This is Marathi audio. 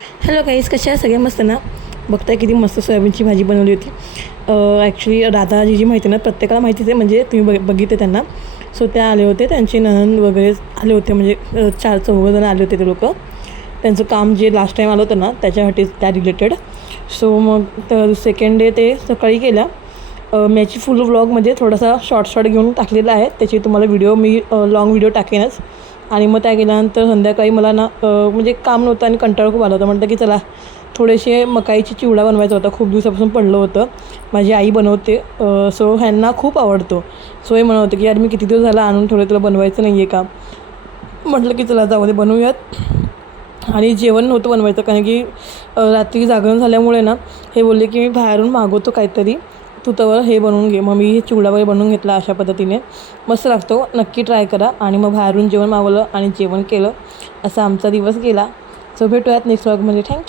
हॅलो गाईस, कशा आहे? सगळ्या मस्त ना? बघताय किती मस्त सोयाबीनची भाजी बनवली होती. ॲक्च्युली राधाजी जी माहिती ना, प्रत्येकाला माहितीच आहे, म्हणजे तुम्ही बघितले त्यांना. सो त्या आले होते, त्यांचे नणंद वगैरे आले होते, म्हणजे 4-4 आले होते ते लोक. त्यांचं काम जे लास्ट टाईम आलं होतं ना, त्याच्यासाठी त्या रिलेटेड. सो मग तर सेकंड डे ते सकाळी केला. मी याची फुल व्लॉगमध्ये थोडासा शॉर्ट घेऊन टाकलेला आहे. त्याची तुम्हाला व्हिडिओ मी लाँग व्हिडिओ टाकेनच. आणि मग त्या गेल्यानंतर संध्याकाळी मला ना म्हणजे काम नव्हतं आणि कंटाळा खूप आला होता. म्हटलं की चला थोडेसे मकाईची चिवडा बनवायचा होता, खूप दिवसापासून पडलं होतं. माझी आई बनवते, सो ह्यांना खूप आवडतो. सो हे म्हणत होते की यार मी किती दिवस झाला आणून ठेवले, तुला बनवायचं नाही आहे का? म्हटलं की चला जाऊ दे, बनवूयात. आणि जेवण नव्हतं बनवायचं, कारण की रात्री जागरण झाल्यामुळे ना हे बोलले की मी बाहेरून मागवतो काहीतरी, तू तर हे बनवून घे. मग मी हे चिवडा वगैरे बनवून घेतला अशा पद्धतीने. मस्त लागतो, नक्की ट्राय करा. आणि मग बाहेरून जेवण मागवलं आणि जेवण केलं. असा आमचा दिवस गेला. सो भेटूयात नेक्स्ट व्लॉगमध्ये. थँक्यू.